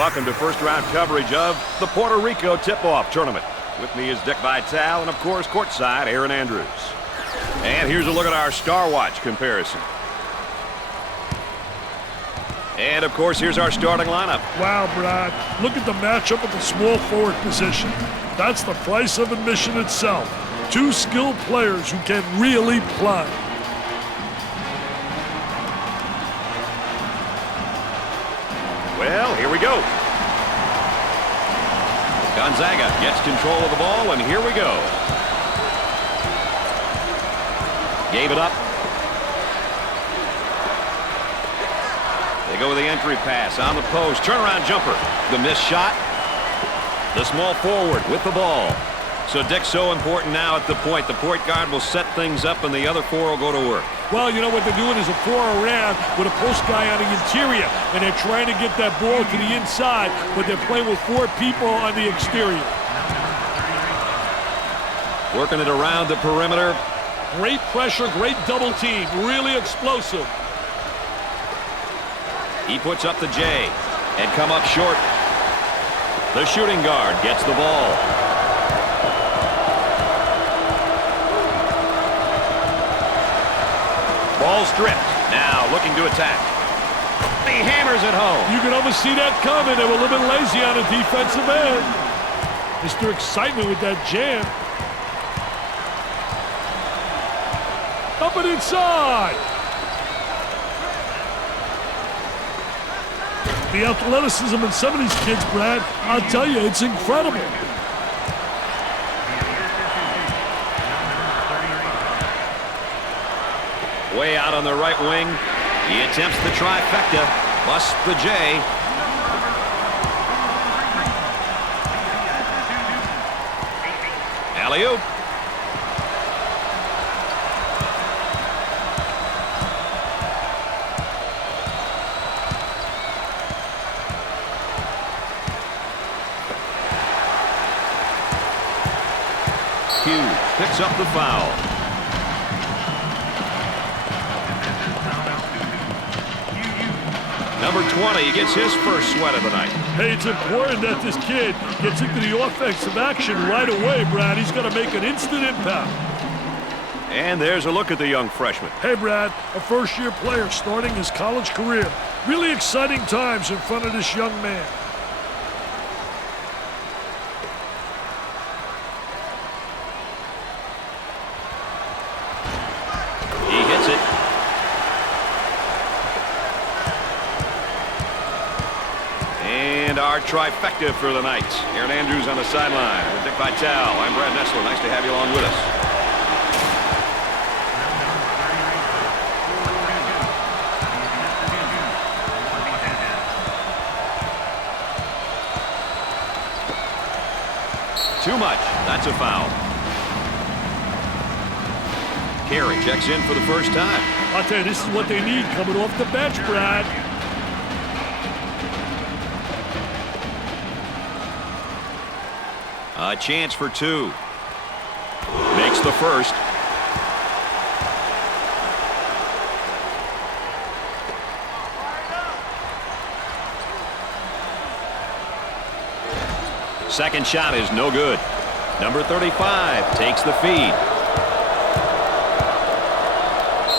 Welcome to first-round coverage of the Puerto Rico tip-off tournament. With me is Dick Vitale and, of course, courtside, Aaron Andrews. And here's a look at our Star Watch comparison. And, of course, here's our starting lineup. Wow, Brad. Look at the matchup at the small forward position. That's the price of admission itself. Two skilled players who can really play. Well, here we go. Gonzaga gets control of the ball, and here we go. Gave it up. They go with the entry pass on the post. Turnaround jumper. The missed shot. The small forward with the ball. So, Dick, so important now at the point. The point guard will set things up, and the other four will go to work. Well, you know what they're doing is a four around with a post guy on the interior, and they're trying to get that ball to the inside, but they're playing with four people on the exterior. Working it around the perimeter. Great pressure, great double team, really explosive. He puts up the J and come up short. The shooting guard gets the ball. Ball stripped. Now looking to attack. He hammers it home. You can almost see that coming. They were a little bit lazy on the defensive end. Mr. Excitement with that jam. Up and inside. The athleticism in some of these kids, Brad, I'll tell you, it's incredible. Way out on the right wing. He attempts the trifecta. Busts the J. Alley-oop. Hughes picks up the foul. Number 20 gets his first sweat of the night. Hey, it's important that this kid gets into the offensive action right away, Brad. He's got to make an instant impact. And there's a look at the young freshman. Hey, Brad, a first-year player starting his college career. Really exciting times in front of this young man. He hits it. And our trifecta for the night. Aaron Andrews on the sideline with Dick Vitale. I'm Brad Nessler. Nice to have you along with us. Too much. That's a foul. Carey checks in for the first time. I'll tell you, this is what they need coming off the bench, Brad. A chance for two. Makes the first. Second shot is no good. Number 35 takes the feed.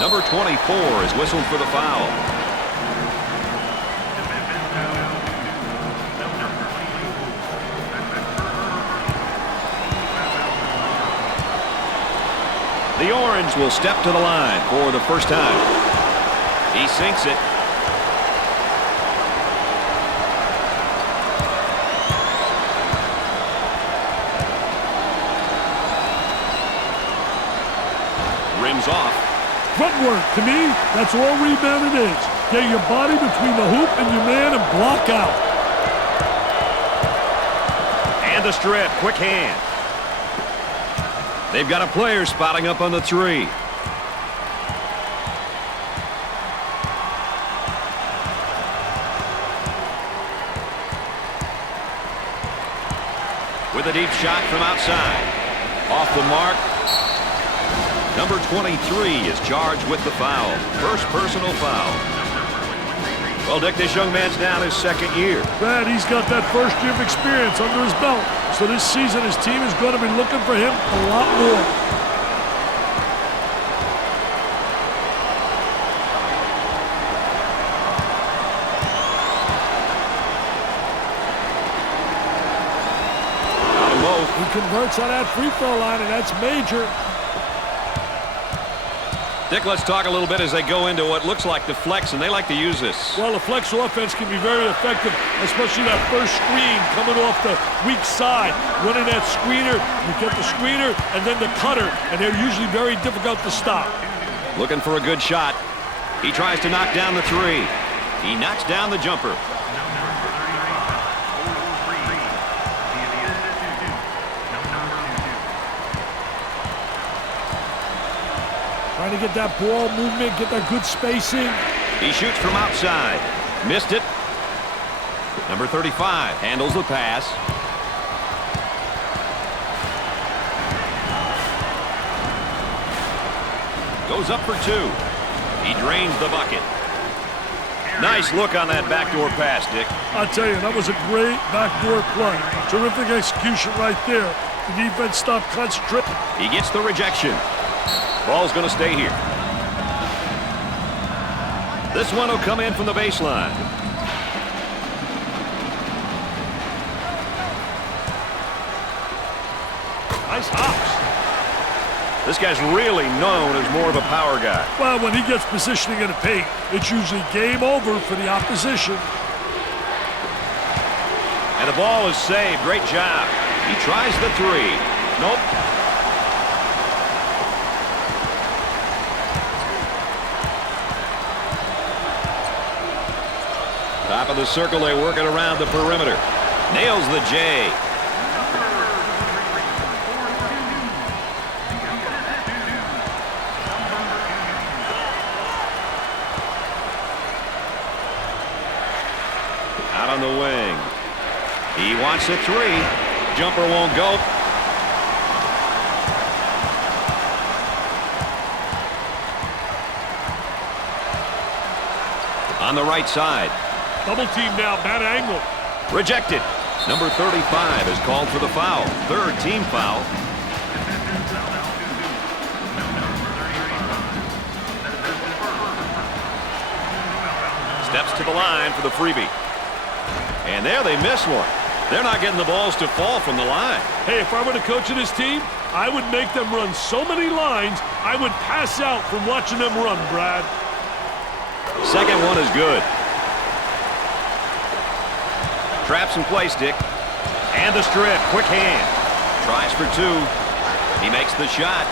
Number 24 is whistled for the foul. The Orange will step to the line for the first time. He sinks it. Rims off. Footwork, to me, that's all rebound it is. Get your body between the hoop and your man and block out. And the strip, quick hand. They've got a player spotting up on the three. With a deep shot from outside. Off the mark. Number 23 is charged with the foul. First personal foul. Well, Dick, this young man's now in his second year. Brad, he's got that first year of experience under his belt. So this season, his team is going to be looking for him a lot more. He converts on that free throw line, and that's major. Dick, let's talk a little bit as they go into what looks like the flex, and they like to use this. Well, the flex offense can be very effective, especially that first screen coming off the weak side. Running that screener, you get the screener and then the cutter, and they're usually very difficult to stop. Looking for a good shot. He tries to knock down the three. He knocks down the jumper. Trying to get that ball movement, get that good spacing. He shoots from outside. Missed it. Number 35 handles the pass. Goes up for two. He drains the bucket. Nice look on that backdoor pass, Dick. I'll tell you, that was a great backdoor play. Terrific execution right there. The defense stopped concentrating. He gets the rejection. Ball's going to stay here. This one will come in from the baseline. Nice hops. This guy's really known as more of a power guy. Well, when he gets positioning in the paint, it's usually game over for the opposition. And the ball is saved. Great job. He tries the three. Nope. Top of the circle, they work it around the perimeter. Nails the J. Out on the wing. He wants a three. Jumper won't go. On the right side. Double team now, bad angle. Rejected. Number 35 is called for the foul. Third team foul. Steps to the line for the freebie. And there they miss one. They're not getting the balls to fall from the line. Hey, if I were the coach of this team, I would make them run so many lines, I would pass out from watching them run, Brad. Second one is good. Traps in place, Dick. And the strip. Quick hand. Tries for two. He makes the shot.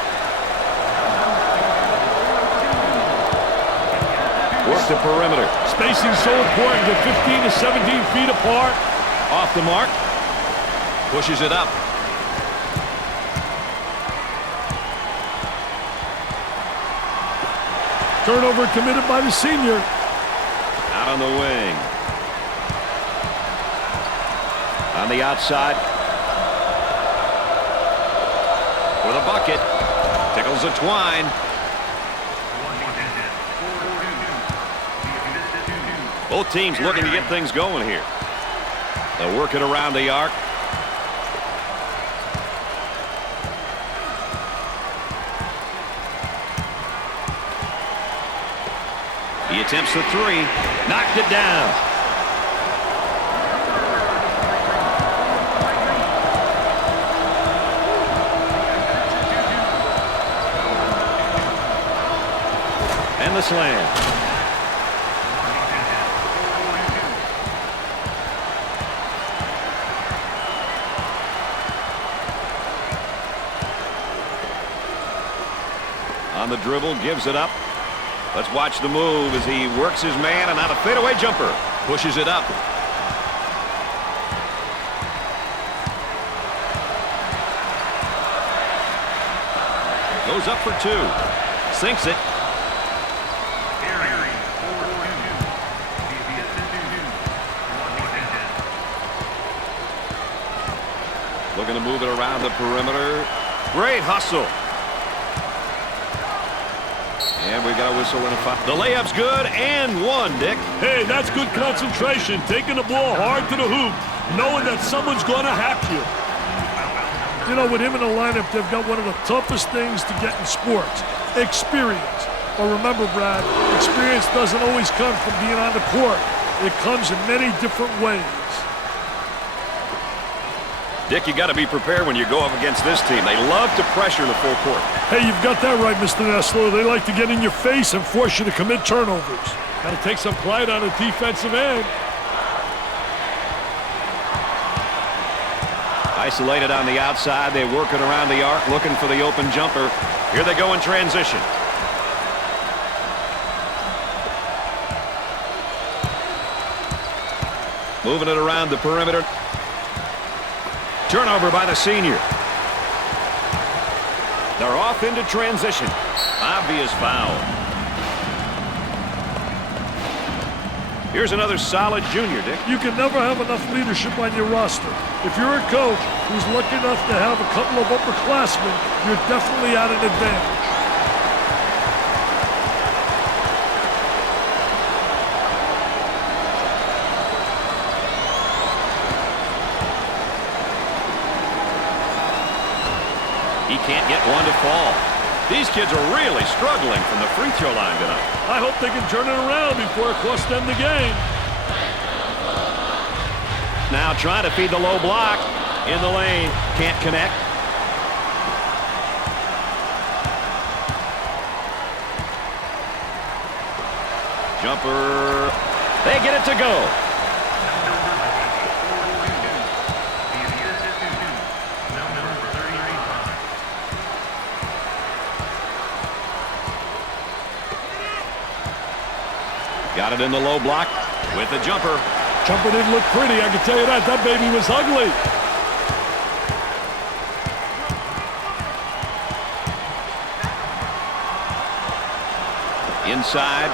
Work the perimeter. Spacing so important. They're 15 to 17 feet apart. Off the mark. Pushes it up. Turnover committed by the senior. Out on the wing. On the outside. For the bucket. Tickles the twine. Both teams looking to get things going here. They'll work it around the arc. He attempts the three. Knocked it down. And the slam. On the dribble, gives it up. Let's watch the move as he works his man, and now the fadeaway jumper. Pushes it up. Goes up for two. Sinks it. Looking to move it around the perimeter. Great hustle. And we've got a whistle and a foul. The layup's good and one, Dick. Hey, that's good concentration. Taking the ball hard to the hoop, knowing that someone's going to hack you. You know, with him in the lineup, they've got one of the toughest things to get in sports, experience. But remember, Brad, experience doesn't always come from being on the court. It comes in many different ways. Dick, you got to be prepared when you go up against this team. They love to pressure the full court. Hey, you've got that right, Mr. Nessler. They like to get in your face and force you to commit turnovers. Got to take some pride on the defensive end. Isolated on the outside. They work it around the arc, looking for the open jumper. Here they go in transition. Moving it around the perimeter. Turnover by the senior. They're off into transition. Obvious foul. Here's another solid junior, Dick. You can never have enough leadership on your roster. If you're a coach who's lucky enough to have a couple of upperclassmen, you're definitely at an advantage. He can't get one to fall. These kids are really struggling from the free throw line tonight. I hope they can turn it around before it costs them the game. Now trying to feed the low block in the lane. Can't connect. Jumper. They get it to go. Got it in the low block with the jumper. Jumper didn't look pretty, I can tell you that. That baby was ugly. Inside.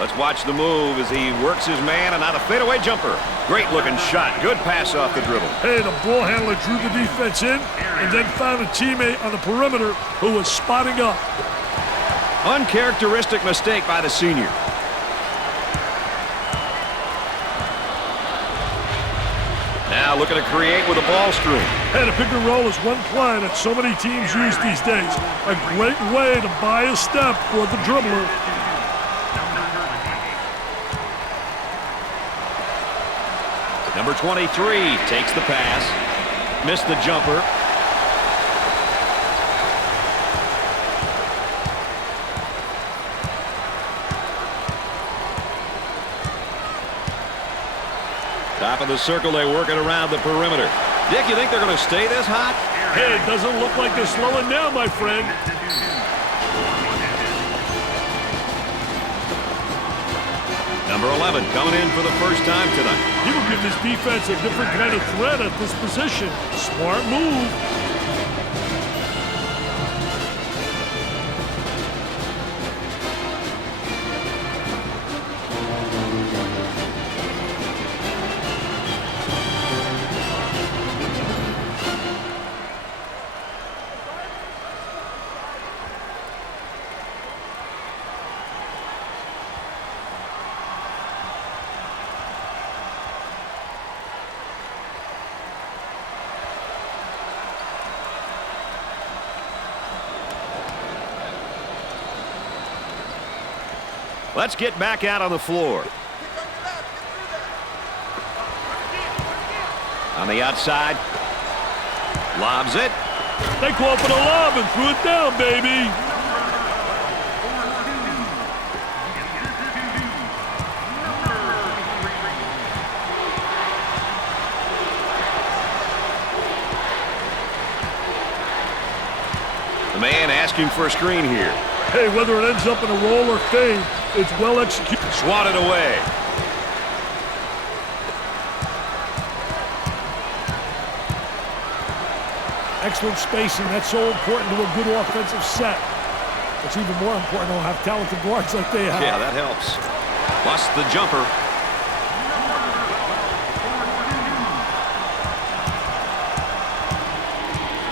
Let's watch the move as he works his man, and now the fadeaway jumper. Great looking shot. Good pass off the dribble. Hey, the ball handler drew the defense in and then found a teammate on the perimeter who was spotting up. Uncharacteristic mistake by the senior. Now looking to create with a ball screen. Hey, the pick and roll is one play that so many teams use these days. A great way to buy a step for the dribbler. Number 23 takes the pass. Missed the jumper. Top of the circle, they work it around the perimeter. Dick, you think they're going to stay this hot? Hey, it doesn't look like they're slowing down, my friend. Number 11 coming in for the first time tonight. You will give this defense a different kind of threat at this position. Smart move. Let's get back out on the floor. On the outside. Lobs it. They called for the lob and threw it down, baby. The man asking for a screen here. Hey, whether it ends up in a roll or fade, it's well executed. Swatted away. Excellent spacing. That's so important to a good offensive set. It's even more important to have talented guards like they have. Yeah, that helps. Plus the jumper.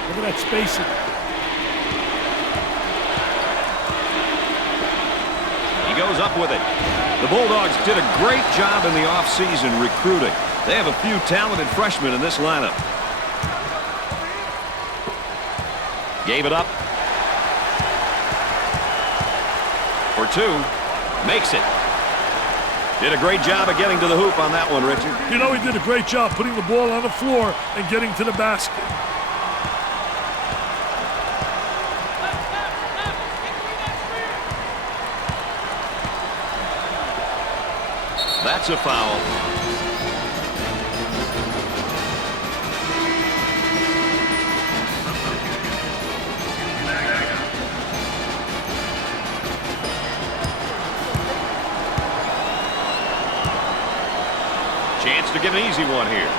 Look at that spacing. goes up with it. The Bulldogs did a great job in the offseason recruiting. They have a few talented freshmen in this lineup. Gave it up. For two. Makes it. Did a great job of getting to the hoop on that one, Richard. You know, he did a great job putting the ball on the floor and getting to the basket. That's a foul. Chance to get an easy one here.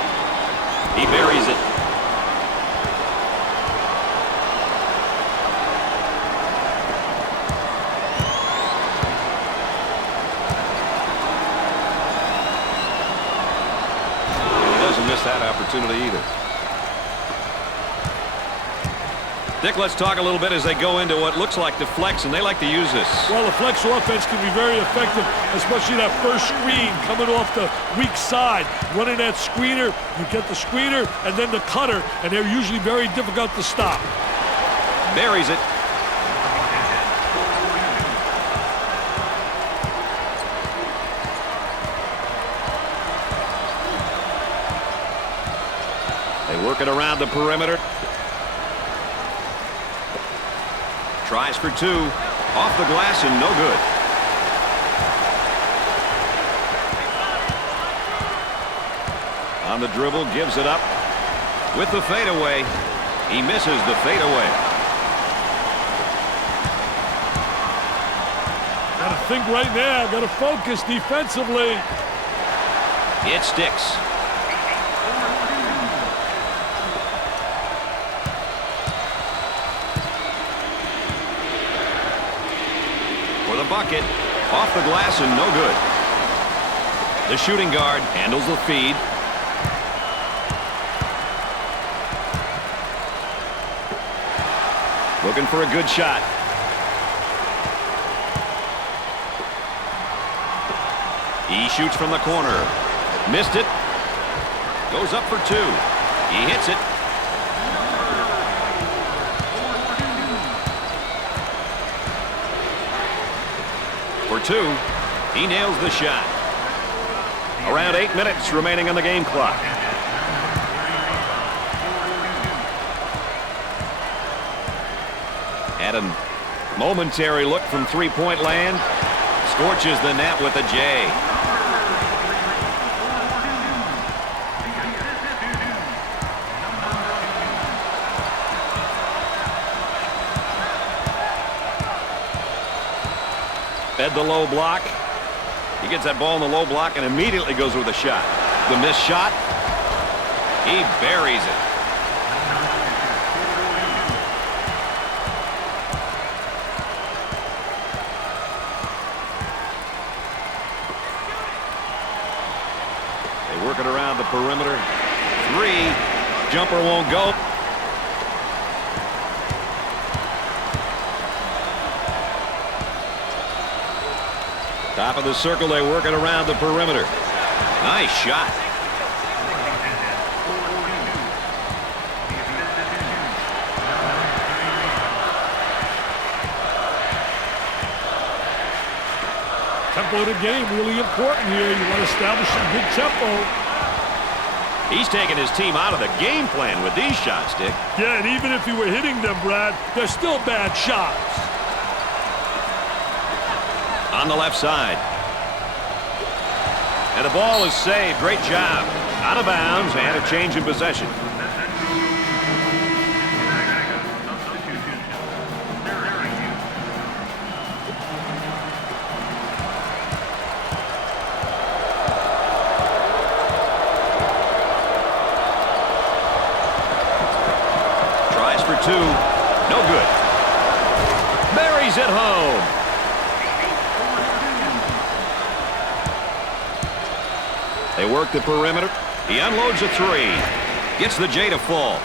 He buries it. That opportunity either. Dick, let's talk a little bit as they go into what looks like the flex, and they like to use this. Well, the flex offense can be very effective, especially that first screen coming off the weak side. Running that screener, you get the screener and then the cutter, and they're usually very difficult to stop. Buries it. Working around the perimeter. Tries for two. Off the glass and no good. On the dribble, gives it up. With the fadeaway. He misses the fadeaway. Got to think right now. Got to focus defensively. It sticks. Bucket off the glass and no good. The shooting guard handles the feed. Looking for a good shot. He shoots from the corner. Missed it. Goes up for two. He hits it. For two. He nails the shot. Around 8 minutes remaining on the game clock. Had a momentary look from three-point land. Scorches the net with a J. Fed the low block. He gets that ball in the low block and immediately goes with a shot. The missed shot. He buries it. They work it around the perimeter. Three. Jumper won't go. Top of the circle, they work it around the perimeter. Nice shot. Tempo of the game really important here. You want to establish some good tempo. He's taking his team out of the game plan with these shots, Dick. Yeah, and even if he were hitting them, Brad, they're still bad shots. On the left side. And the ball is saved. Great job. Out of bounds and a change in possession. Tries for two. No good. Buries it home. They work the perimeter. He unloads a three. Gets the J to fall.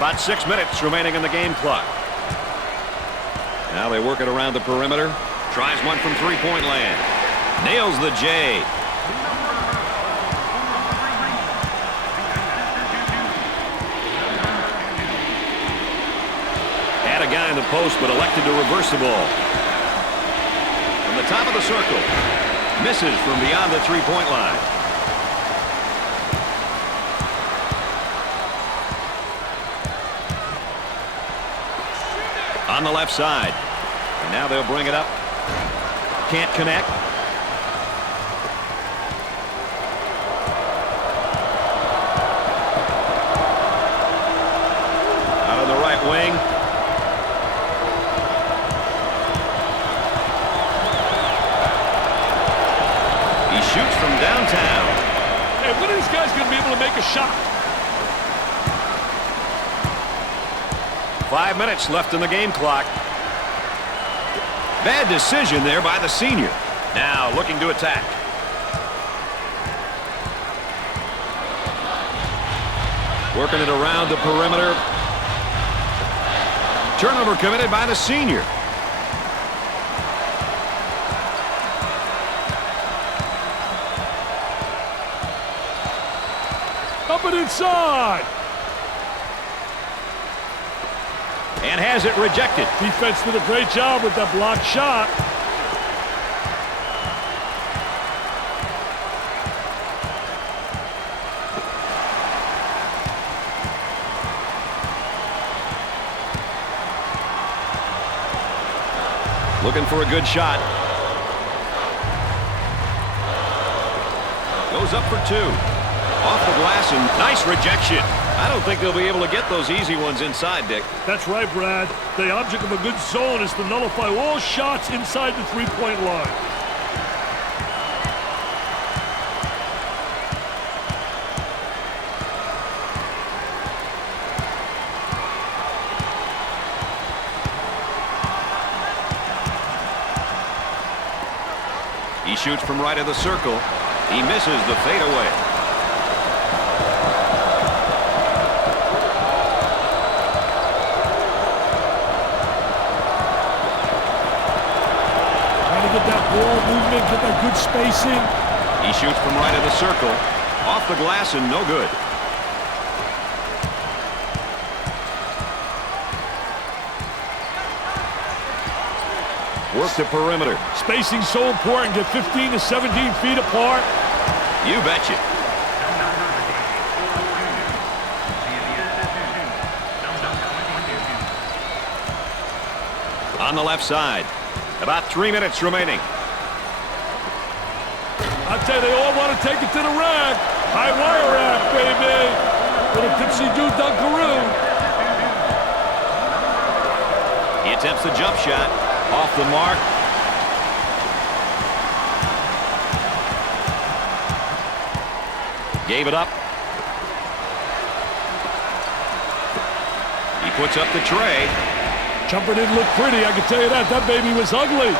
About 6 minutes remaining in the game clock. Now they work it around the perimeter. Tries one from three-point land. Nails the J. Had a guy in the post, but elected to reverse the ball. From the top of the circle. Misses from beyond the three-point line. On the left side. And now they'll bring it up. Can't connect. Out on the right wing. He shoots from downtown. Hey, when are these guys going to be able to make a shot? 5 minutes left in the game clock. Bad decision there by the senior. Now looking to attack. Working it around the perimeter. Turnover committed by the senior. Up and inside. And has it rejected. Defense did a great job with that blocked shot. Looking for a good shot. Goes up for two. Off the glass and nice rejection. I don't think they'll be able to get those easy ones inside, Dick. That's right, Brad. The object of a good zone is to nullify all shots inside the three-point line. He shoots from right of the circle. He misses the fadeaway. Get that ball movement, get that good spacing. He shoots from right of the circle. Off the glass and no good. Work the perimeter. Spacing so important. Get 15 to 17 feet apart. You betcha. On the left side. About 3 minutes remaining. I tell you, they all want to take it to the rack. High wire rack, baby. Little tipsy-do dunkaroo. He attempts the jump shot. Off the mark. Gave it up. He puts up the tray. Jumper didn't look pretty, I can tell you that. That baby was ugly.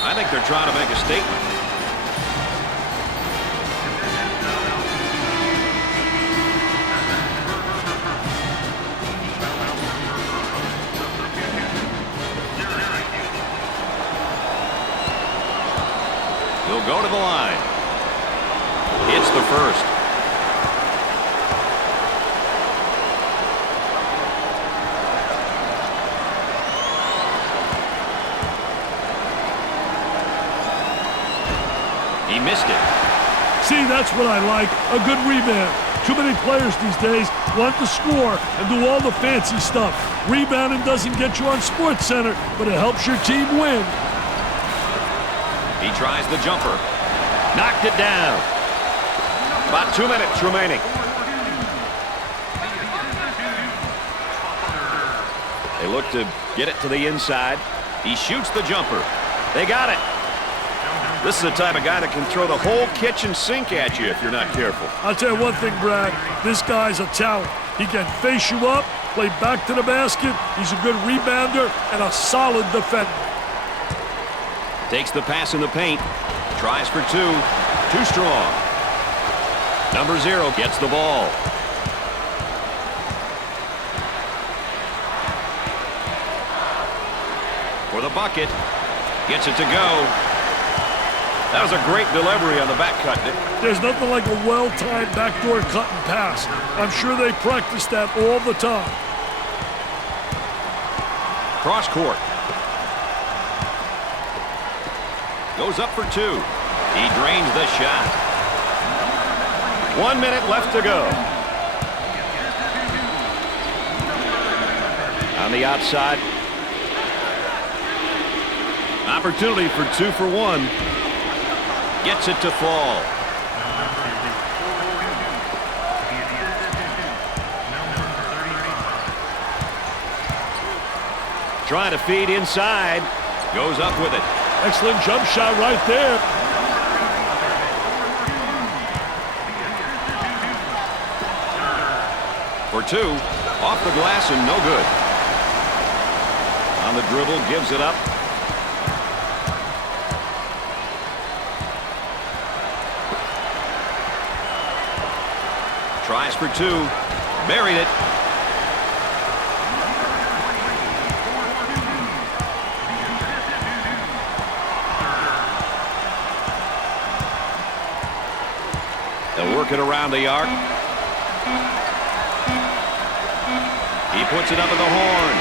I think they're trying to make a statement. He'll go to the line. Hits the first. He missed it. See, that's what I like. A good rebound. Too many players these days want to score and do all the fancy stuff. Rebounding doesn't get you on Sports Center, but it helps your team win. He tries the jumper. Knocked it down. About 2 minutes remaining. They look to get it to the inside. He shoots the jumper. They got it. This is the type of guy that can throw the whole kitchen sink at you if you're not careful. I'll tell you one thing, Brad. This guy's a talent. He can face you up play back to the basket. He's a good rebounder and a solid defender. Takes the pass in the paint. Tries for two. Too strong. Number 0 gets the ball. For the bucket. Gets it to go. That was a great delivery on the back cut, Dick. There's nothing like a well-timed backdoor cut and pass. I'm sure they practice that all the time. Cross court. Goes up for 2. He drains the shot. 1 minute left to go. On the outside. Opportunity for 2 for 1. Gets it to fall. Trying to feed inside. Goes up with it. Excellent jump shot right there. For 2. Off the glass and no good. On the dribble, gives it up. Tries for 2. Buried it. They'll work it around the arc. He puts it up at the horn.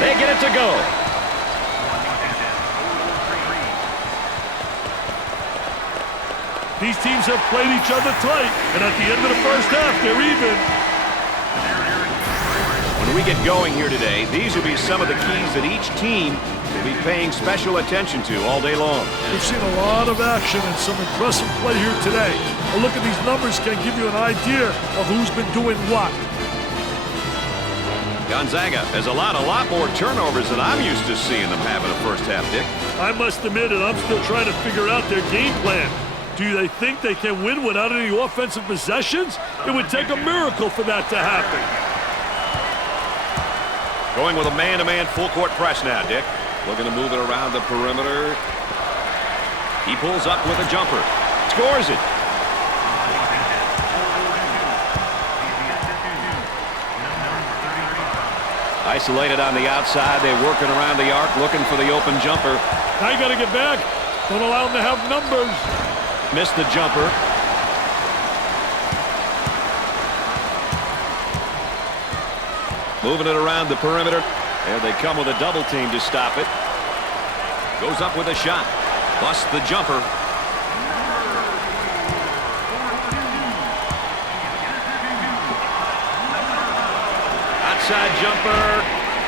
They get it to go. These teams have played each other tight, and at the end of the first half, they're even. When we get going here today, these will be some of the keys that each team will be paying special attention to all day long. We've seen a lot of action and some impressive play here today. A look at these numbers can give you an idea of who's been doing what. Gonzaga has allowed a lot more turnovers than I'm used to seeing them have in the first half, Dick. I must admit it, I'm still trying to figure out their game plan. Do they think they can win without any offensive possessions? It would take a miracle for that to happen. Going with a man-to-man full-court press now, Dick. Looking to move it around the perimeter. He pulls up with a jumper. Scores it. Isolated on the outside. They're working around the arc, looking for the open jumper. Now you got to get back. Don't allow them to have numbers. Missed the jumper. Moving it around the perimeter. There they come with a double team to stop it. Goes up with a shot. Busts the jumper. Outside jumper.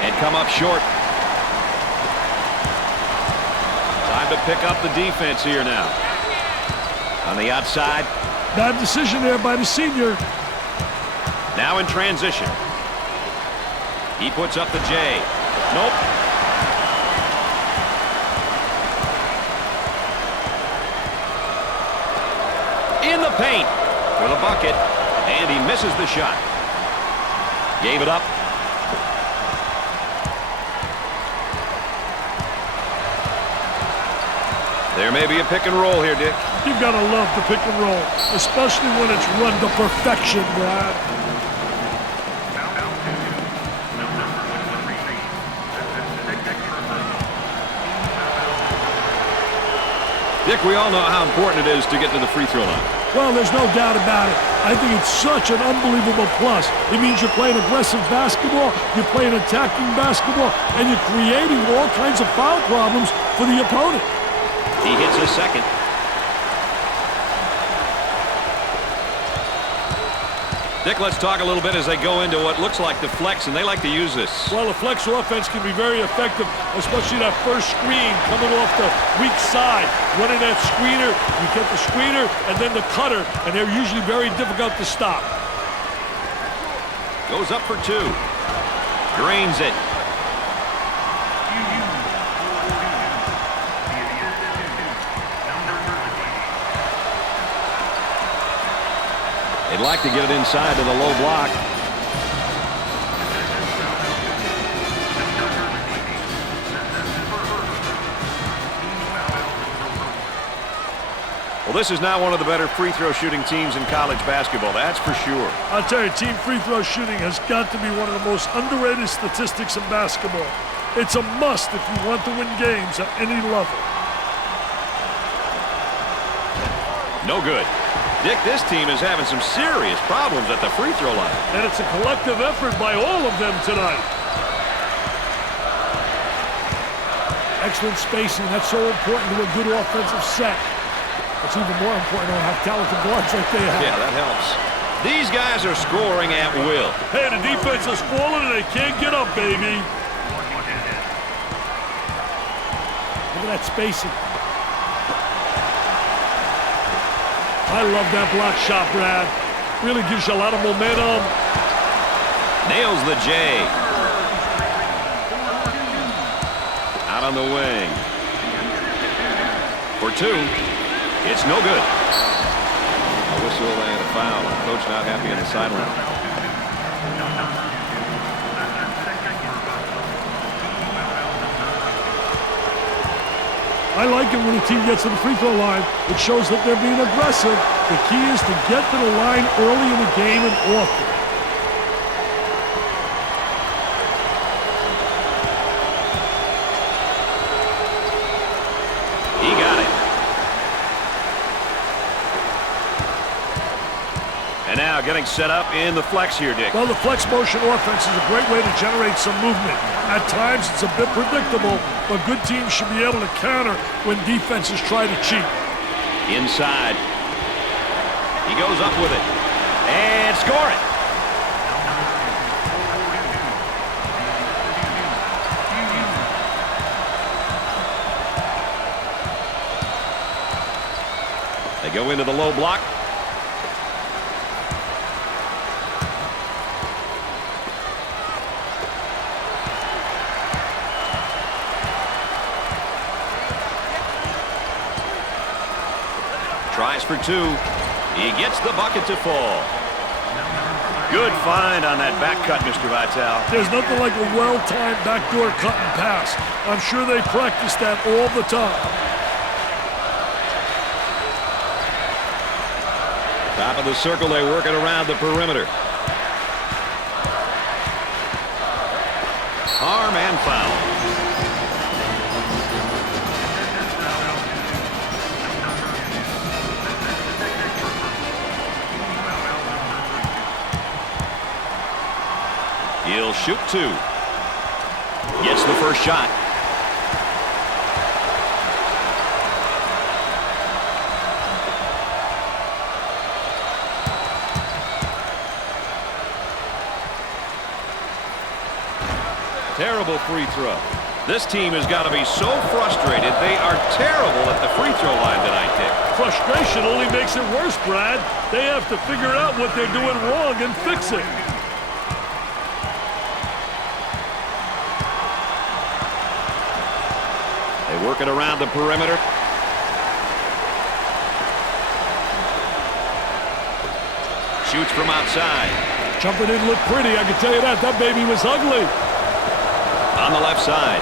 And come up short. Time to pick up the defense here now. On the outside. Bad decision there by the senior. Now in transition. He puts up the J. Nope. In the paint for the bucket. And he misses the shot. Gave it up. There may be a pick and roll here, Dick. You've got to love the pick and roll, especially when it's run to perfection, Brad. Dick, we all know how important it is to get to the free throw line. Well, there's no doubt about it. I think it's such an unbelievable plus. It means you're playing aggressive basketball, you're playing attacking basketball, and you're creating all kinds of foul problems for the opponent. He hits his second. Dick, let's talk a little bit as they go into what looks like the flex, and they like to use this. Well, the flex offense can be very effective, especially that first screen coming off the weak side. Running that screener, you get the screener and then the cutter, and they're usually very difficult to stop. Goes up for 2. Drains it. They'd like to get it inside to the low block. Well, this is now one of the better free throw shooting teams in college basketball, that's for sure. I'll tell you, team free throw shooting has got to be one of the most underrated statistics in basketball. It's a must if you want to win games at any level. No good. Dick, this team is having some serious problems at the free throw line. And it's a collective effort by all of them tonight. Excellent spacing. That's so important to a good offensive set. It's even more important to have talented guards like they have. Yeah, that helps. These guys are scoring at will. Hey, the defense has fallen and they can't get up, baby. Look at that spacing. I love that block shot, Brad. Really gives you a lot of momentum. Nails the J. Out on the wing. For two. It's no good. A whistle and a foul. Coach not happy on the sideline. I like it when a team gets to the free throw line. It shows that they're being aggressive. The key is to get to the line early in the game and often. He got it. And now getting set up in the flex here, Dick. Well, the flex motion offense is a great way to generate some movement. At times, it's a bit predictable, but good teams should be able to counter when defenses try to cheat. Inside. He goes up with it. And score it. They go into the low block. Tries for two. He gets the bucket to fall. Good find on that back cut, Mr. Vitale. There's nothing like a well-timed backdoor cut and pass. I'm sure they practice that all the time. Top of the circle, they work it around the perimeter. Harm and foul. He'll shoot two. Gets the first shot. Terrible free throw. This team has got to be so frustrated. They are terrible at the free throw line tonight, Dick. Frustration only makes it worse, Brad. They have to figure out what they're doing wrong and fix it. They work it around the perimeter. Shoots from outside. Jumping in looked pretty, I can tell you that. That baby was ugly. On the left side.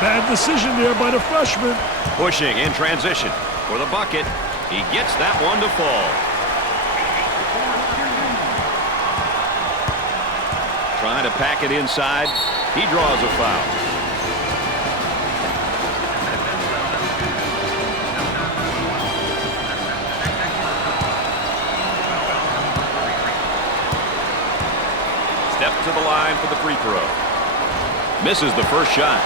Bad decision there by the freshman. Pushing in transition for the bucket. He gets that one to fall. Trying to pack it inside. He draws a foul. Step to the line for the free throw. Misses the first shot.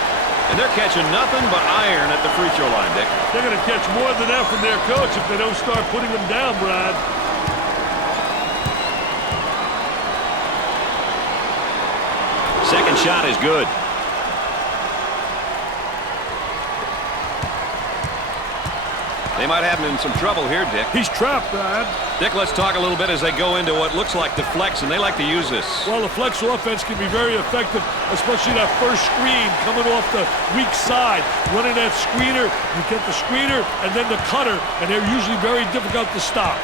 And they're catching nothing but iron at the free throw line, Dick. They're going to catch more than that from their coach if they don't start putting them down, Brad. Second shot is good. They might have him in some trouble here, Dick. He's trapped, Brad. Dick, let's talk a little bit as they go into what looks like the flex, and they like to use this. Well, the flex offense can be very effective, especially that first screen coming off the weak side. Running that screener, you get the screener and then the cutter, and they're usually very difficult to stop.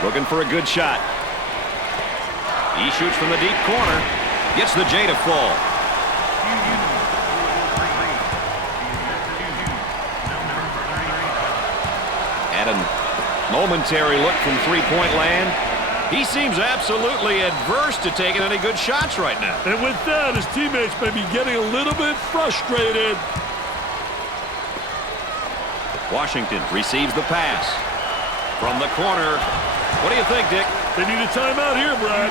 Looking for a good shot. He shoots from the deep corner. Gets the J to fall. Had a momentary look from three-point land. He seems absolutely adverse to taking any good shots right now. And with that, his teammates may be getting a little bit frustrated. Washington receives the pass. From the corner. What do you think, Dick? They need a timeout here, Brad.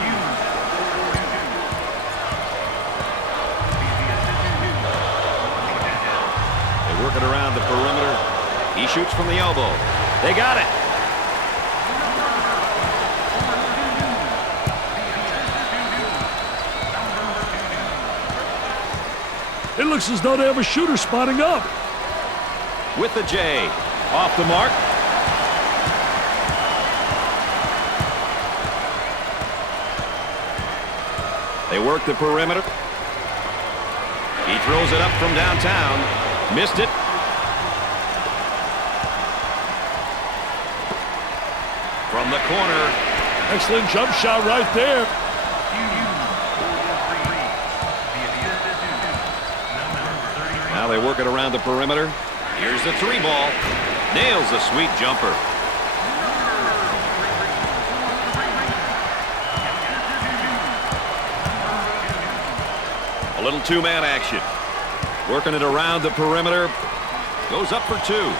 They work it around the perimeter. He shoots from the elbow. They got it. It looks as though they have a shooter spotting up. With the J. Off the mark. They work the perimeter. He throws it up from downtown. Missed it. From the corner. Excellent jump shot right there. Now they work it around the perimeter. Here's the three ball. Nails the sweet jumper. A little two-man action. Working it around the perimeter. Goes up for two.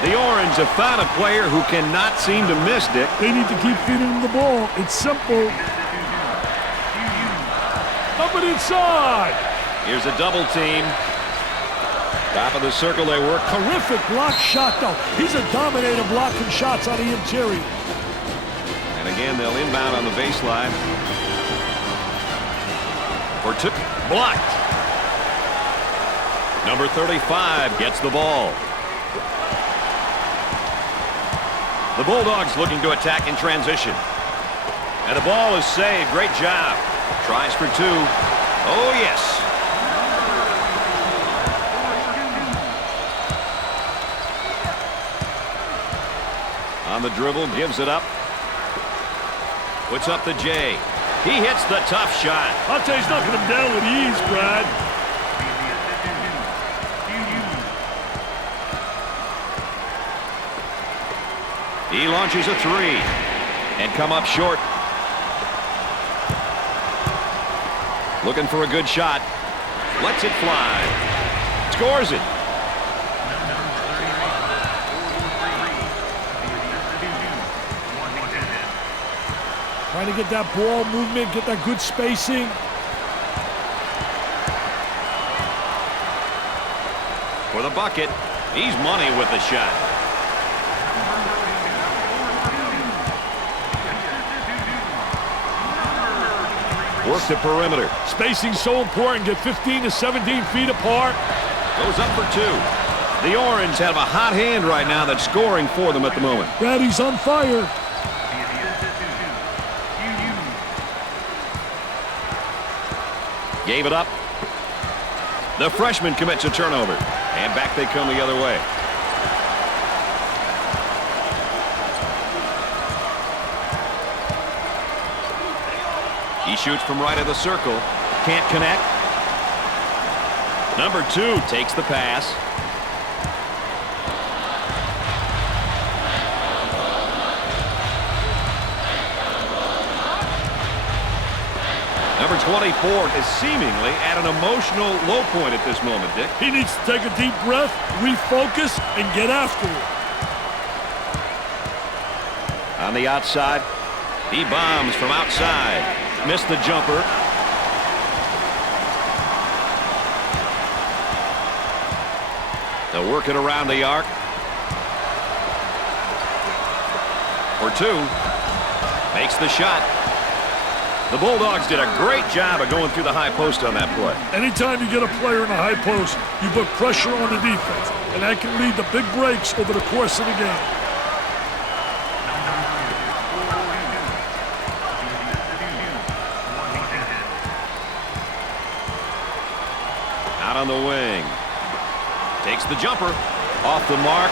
The Orange have found a player who cannot seem to miss, Dick. They need to keep feeding him the ball. It's simple. Up and inside. Here's a double team. Top of the circle they work. Terrific block shot, though. He's a dominator blocking shots on the interior. And again, they'll inbound on the baseline. Puerto blocked. Number 35 gets the ball. The Bulldogs looking to attack in transition. And the ball is saved. Great job. Tries for two. Oh, yes. On the dribble, gives it up. Puts up the J. He hits the tough shot. I'll tell you, he's knocking him down with ease, Brad. He launches a three and come up short. Looking for a good shot. Lets it fly. Scores it. Trying to get that ball movement, get that good spacing. For the bucket. He's money with the shot. Work the perimeter. Spacing so important. Get 15 to 17 feet apart. Goes up for two. The Orange have a hot hand right now that's scoring for them at the moment. Brad, he's on fire. Gave it up. The freshman commits a turnover. And back they come the other way. He shoots from right of the circle. Can't connect. Number 2 takes the pass. Number 24 is seemingly at an emotional low point at this moment, Dick. He needs to take a deep breath, refocus, and get after it. On the outside, he bombs from outside. Missed the jumper. They'll work it around the arc. For 2. Makes the shot. The Bulldogs did a great job of going through the high post on that play. Anytime you get a player in the high post, you put pressure on the defense, and that can lead to big breaks over the course of the game. Out on the wing. Takes the jumper. Off the mark.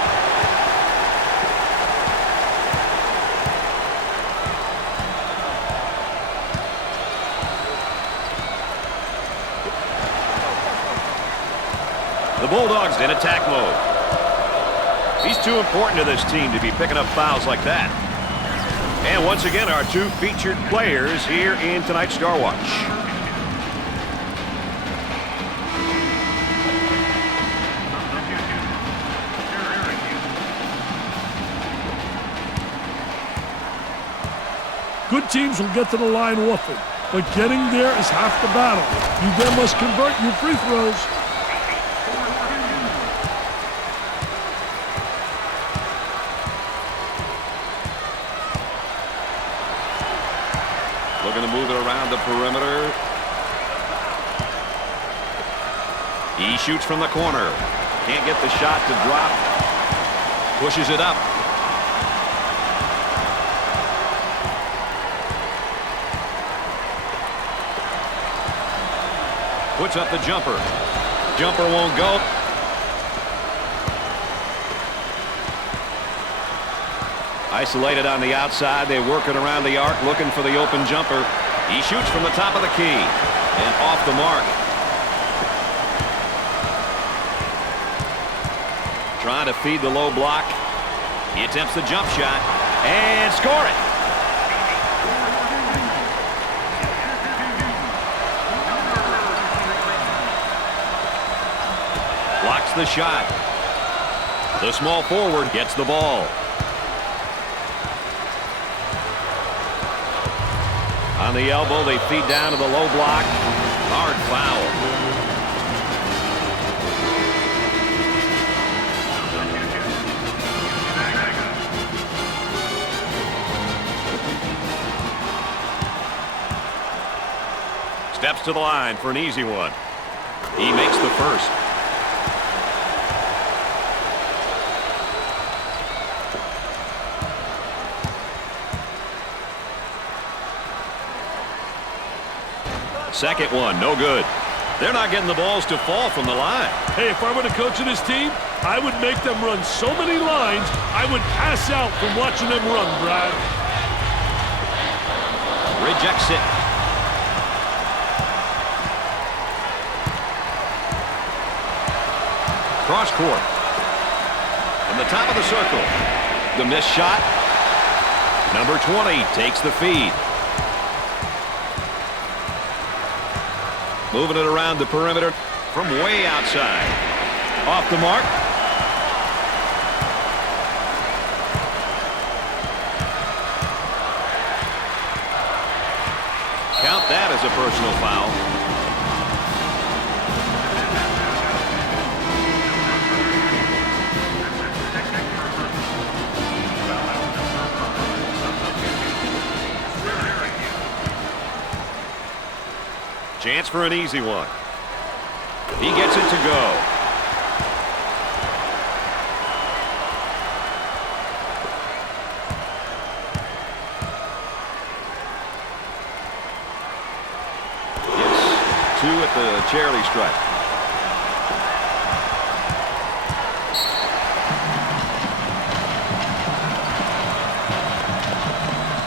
The Bulldogs in attack mode. He's too important to this team to be picking up fouls like that. And once again, our two featured players here in tonight's Star Watch. Good teams will get to the line often, but getting there is half the battle. You then must convert your free throws. Looking to move it around the perimeter. He shoots from the corner. Can't get the shot to drop. Pushes it up. Puts up the jumper. Jumper won't go. Isolated on the outside. They work it around the arc looking for the open jumper. He shoots from the top of the key and off the mark. Trying to feed the low block. He attempts the jump shot and score it. Blocks the shot. The small forward gets the ball. On the elbow, they feed down to the low block. Hard foul. Steps to the line for an easy one. He makes the first. Second one, no good. They're not getting the balls to fall from the line. Hey, if I were the coach of this team, I would make them run so many lines, I would pass out from watching them run, Brad. Rejects it. Cross court. From the top of the circle. The missed shot. Number 20 takes the feed. Moving it around the perimeter from way outside. Off the mark. Count that as a personal foul. Chance for an easy one. He gets it to go. Yes, 2 at the charity stripe.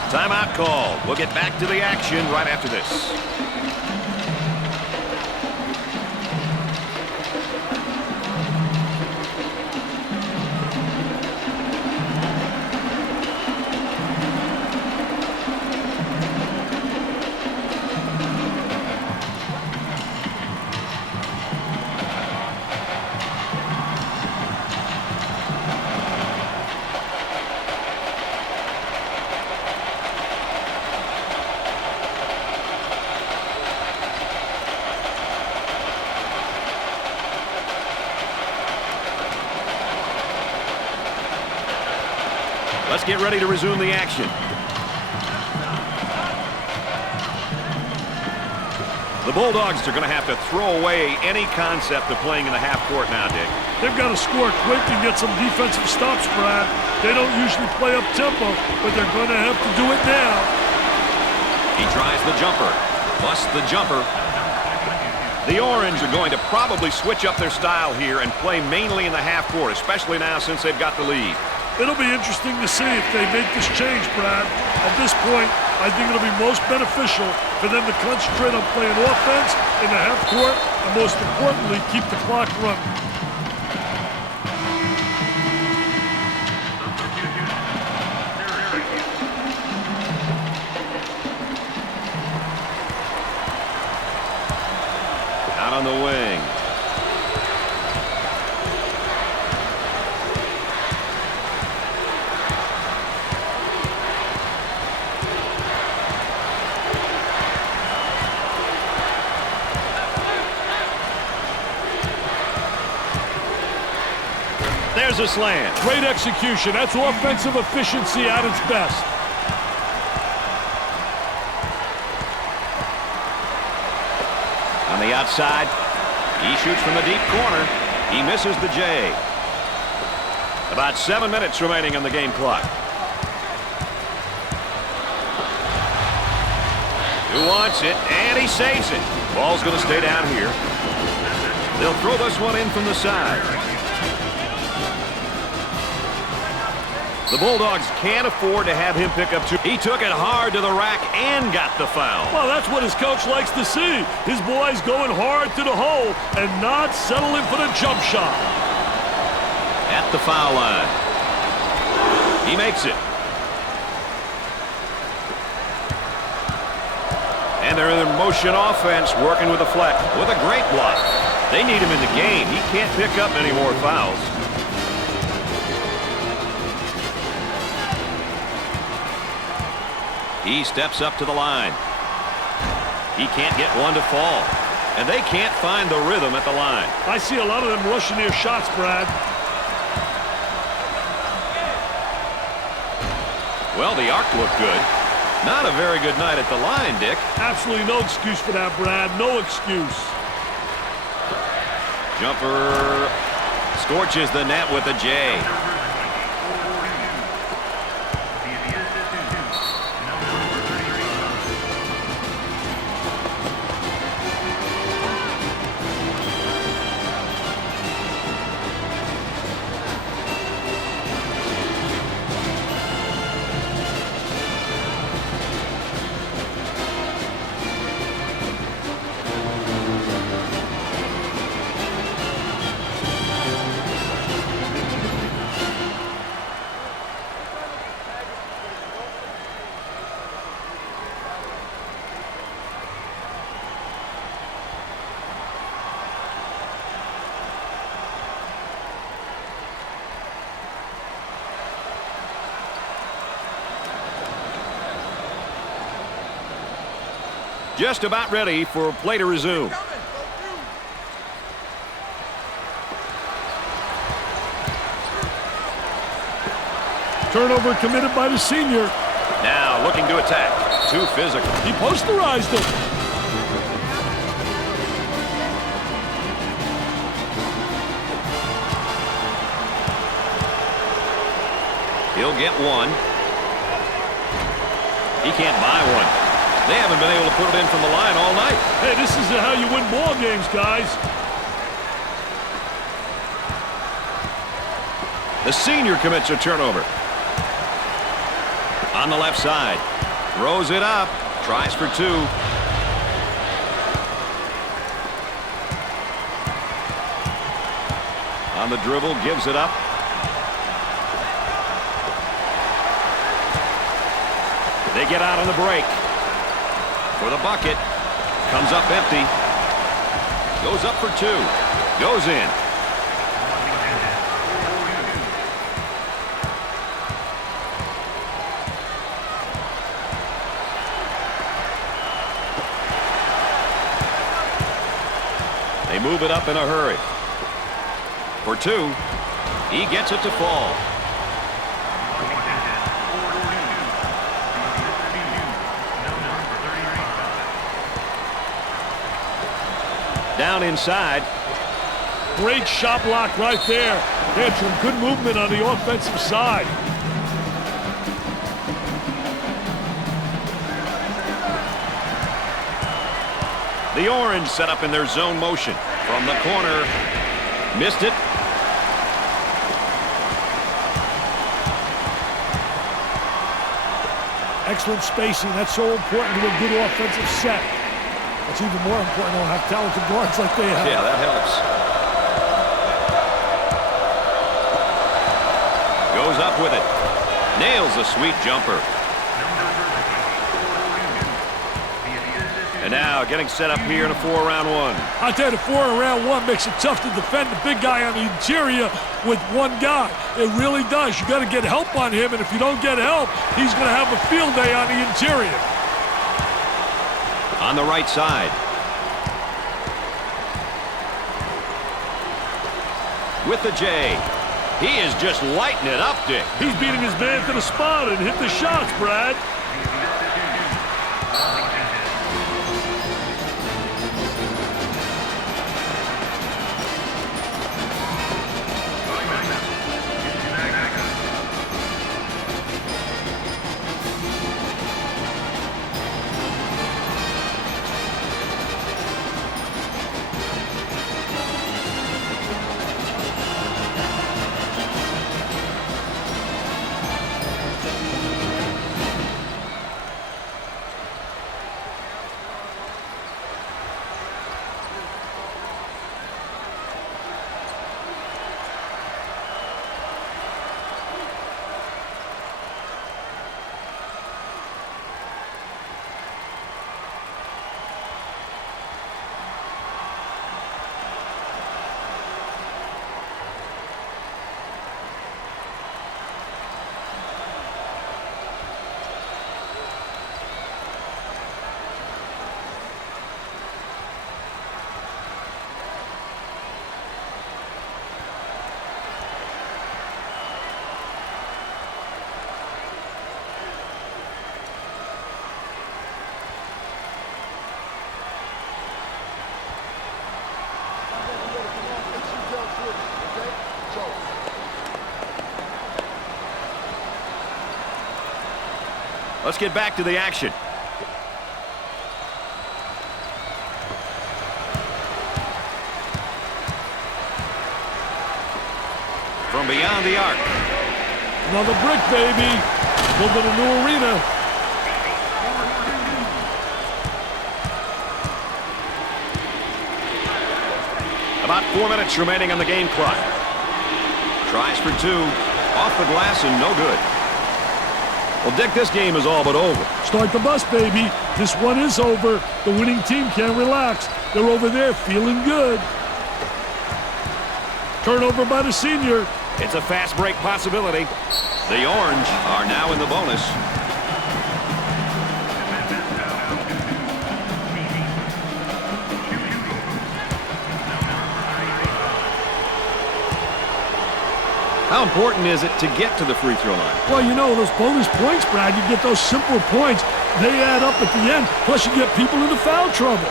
Timeout call. We'll get back to the action right after this. Let's get ready to resume the action. The Bulldogs are going to have to throw away any concept of playing in the half court now, Dick. They've got to score quick and get some defensive stops, Brad. They don't usually play up tempo, but they're going to have to do it now. He tries the jumper. Busts the jumper. The Orange are going to probably switch up their style here and play mainly in the half court, especially now since they've got the lead. It'll be interesting to see if they make this change, Brad. At this point, I think it'll be most beneficial for them to concentrate on playing offense in the half court and, most importantly, keep the clock running. on the wing. There's a slam. Great execution. That's offensive efficiency at its best. On the outside, he shoots from the deep corner. He misses the J. About 7 minutes remaining on the game clock. Who wants it? And he saves it. Ball's going to stay down here. They'll throw this one in from the side. The Bulldogs can't afford to have him pick up two. He took it hard to the rack and got the foul. Well, that's what his coach likes to see. His boys going hard to the hole and not settling for the jump shot. At the foul line. He makes it. And they're in motion offense, working with a flex, with a great block. They need him in the game. He can't pick up any more fouls. He steps up to the line. He can't get one to fall. And they can't find the rhythm at the line. I see a lot of them rushing their shots, Brad. Well, the arc looked good. Not a very good night at the line, Dick. Absolutely no excuse for that, Brad. No excuse. Jumper scorches the net with a J. Just about ready for play to resume. Turnover committed by the senior. Now looking to attack. Too physical. He posterized him. He'll get one. He can't buy one. They haven't been able to put it in from the line all night. Hey, this is how you win ball games, guys. The senior commits a turnover. On the left side. Throws it up. Tries for two. On the dribble, gives it up. They get out on the break. For the bucket. Comes up empty. Goes up for two. Goes in. They move it up in a hurry. For two. He gets it to fall. Down inside. Great shot block right there. They had some good movement on the offensive side. The Orange set up in their zone motion. From the corner. Missed it. Excellent spacing. That's so important to a good offensive set. It's even more important to have talented guards like they have. Yeah, that helps. Goes up with it. Nails a sweet jumper. And And now getting set up here in a 4-round one. I tell you, the 4-round one makes it tough to defend the big guy on the interior with one guy. It really does. You got to get help on him, and if you don't get help, he's going to have a field day on the interior. On the right side. With the J. He is just lighting it up, Dick. He's beating his man to the spot and hit the shots, Brad. Let's get back to the action. From beyond the arc. Another brick, baby. Building a new arena. About 4 minutes remaining on the game clock. Tries for two. Off the glass and no good. Well, Dick, this game is all but over. Start the bus, baby. This one is over. The winning team can relax. They're over there feeling good. Turnover by the senior. It's a fast break possibility. The Orange are now in the bonus. How important is it to get to the free throw line? Well, you know, those bonus points, Brad, you get those simple points. They add up at the end. Plus, you get people into foul trouble.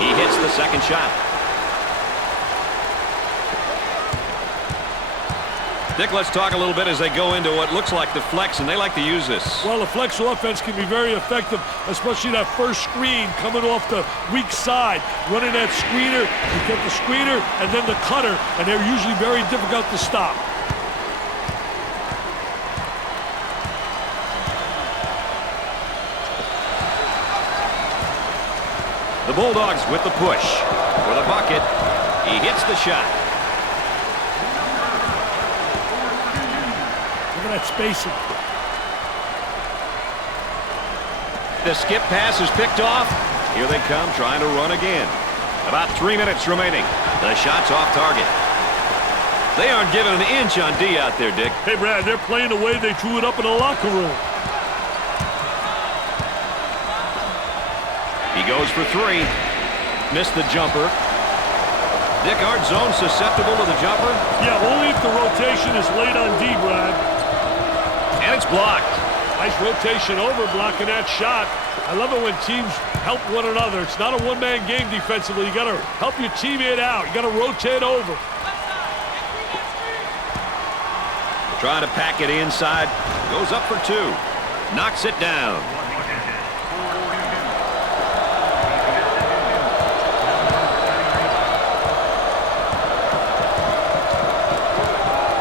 He hits the second shot. Dick, let's talk a little bit as they go into what looks like the flex, and they like to use this. Well, the flex offense can be very effective, especially that first screen coming off the weak side. Running that screener, you get the screener and then the cutter, and they're usually very difficult to stop. The Bulldogs with the push. For the bucket, he hits the shot. That spacing. The skip pass is picked off. Here they come trying to run again. About 3 minutes remaining. The shot's off target. They aren't giving an inch on D out there, Dick. Hey, Brad, they're playing the way they drew it up in the locker room. He goes for three. Missed the jumper. Dick, our zone susceptible to the jumper? Yeah, only if the rotation is late on D, Brad. And it's blocked. Nice rotation over, blocking that shot. I love it when teams help one another. It's not a one-man game defensively. You got to help your teammate out. You got to rotate over. Trying to pack it inside. Goes up for two. Knocks it down.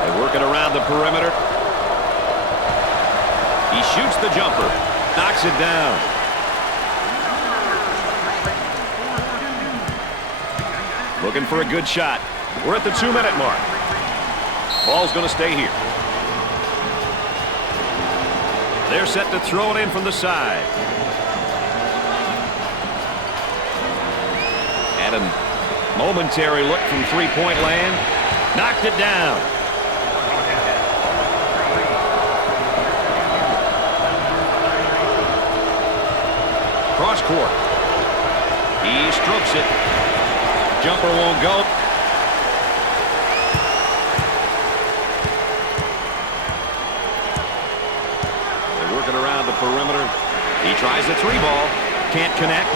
They work it around the perimeter. He shoots the jumper. Knocks it down. Looking for a good shot. We're at the 2-minute mark. Ball's going to stay here. They're set to throw it in from the side. Had a momentary look from three-point land. Knocked it down. Cross court. He strokes it. Jumper won't go. They're working around the perimeter. He tries the three ball. Can't connect.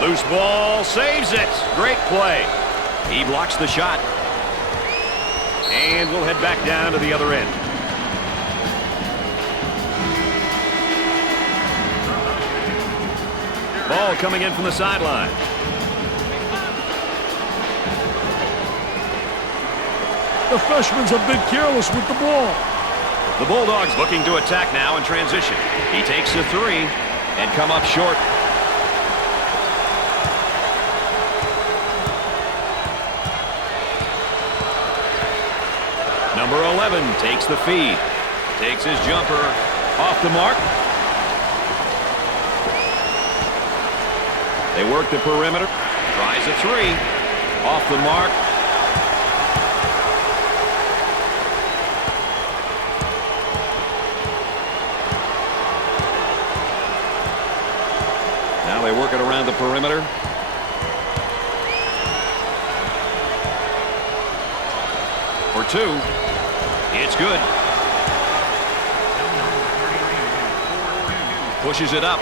Loose ball. Saves it. Great play. He blocks the shot. And we'll head back down to the other end. Ball coming in from the sideline. The freshman's a bit careless with the ball. The Bulldogs looking to attack now in transition. He takes the three and come up short. Number 11 takes the feed. Takes his jumper off the mark. They work the perimeter. Tries a three. Off the mark. Now they work it around the perimeter. For two. It's good. Pushes it up.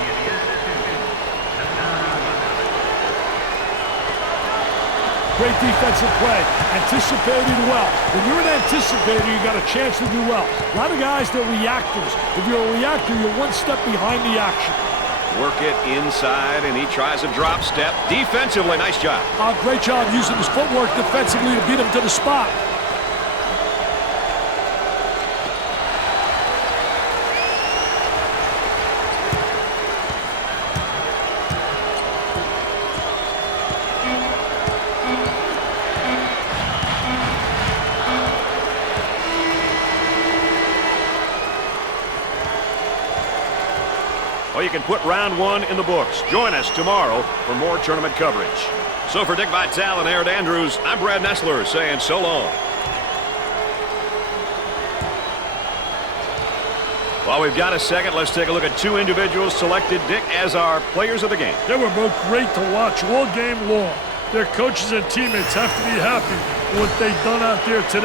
Great defensive play. Anticipated well. When you're an anticipator, you got a chance to do well. A lot of guys, they're reactors. If you're a reactor, you're one step behind the action. Work it inside, and he tries a drop step. Defensively, nice job. Great job using his footwork defensively to beat him to the spot. Well, you can put round one in the books. Join us tomorrow for more tournament coverage. So for Dick Vitale and Aaron Andrews, I'm Brad Nessler saying so long. While we've got a second, let's take a look at two individuals selected, Dick, as our players of the game. They were both great to watch all game long. Their coaches and teammates have to be happy with what they've done out there today.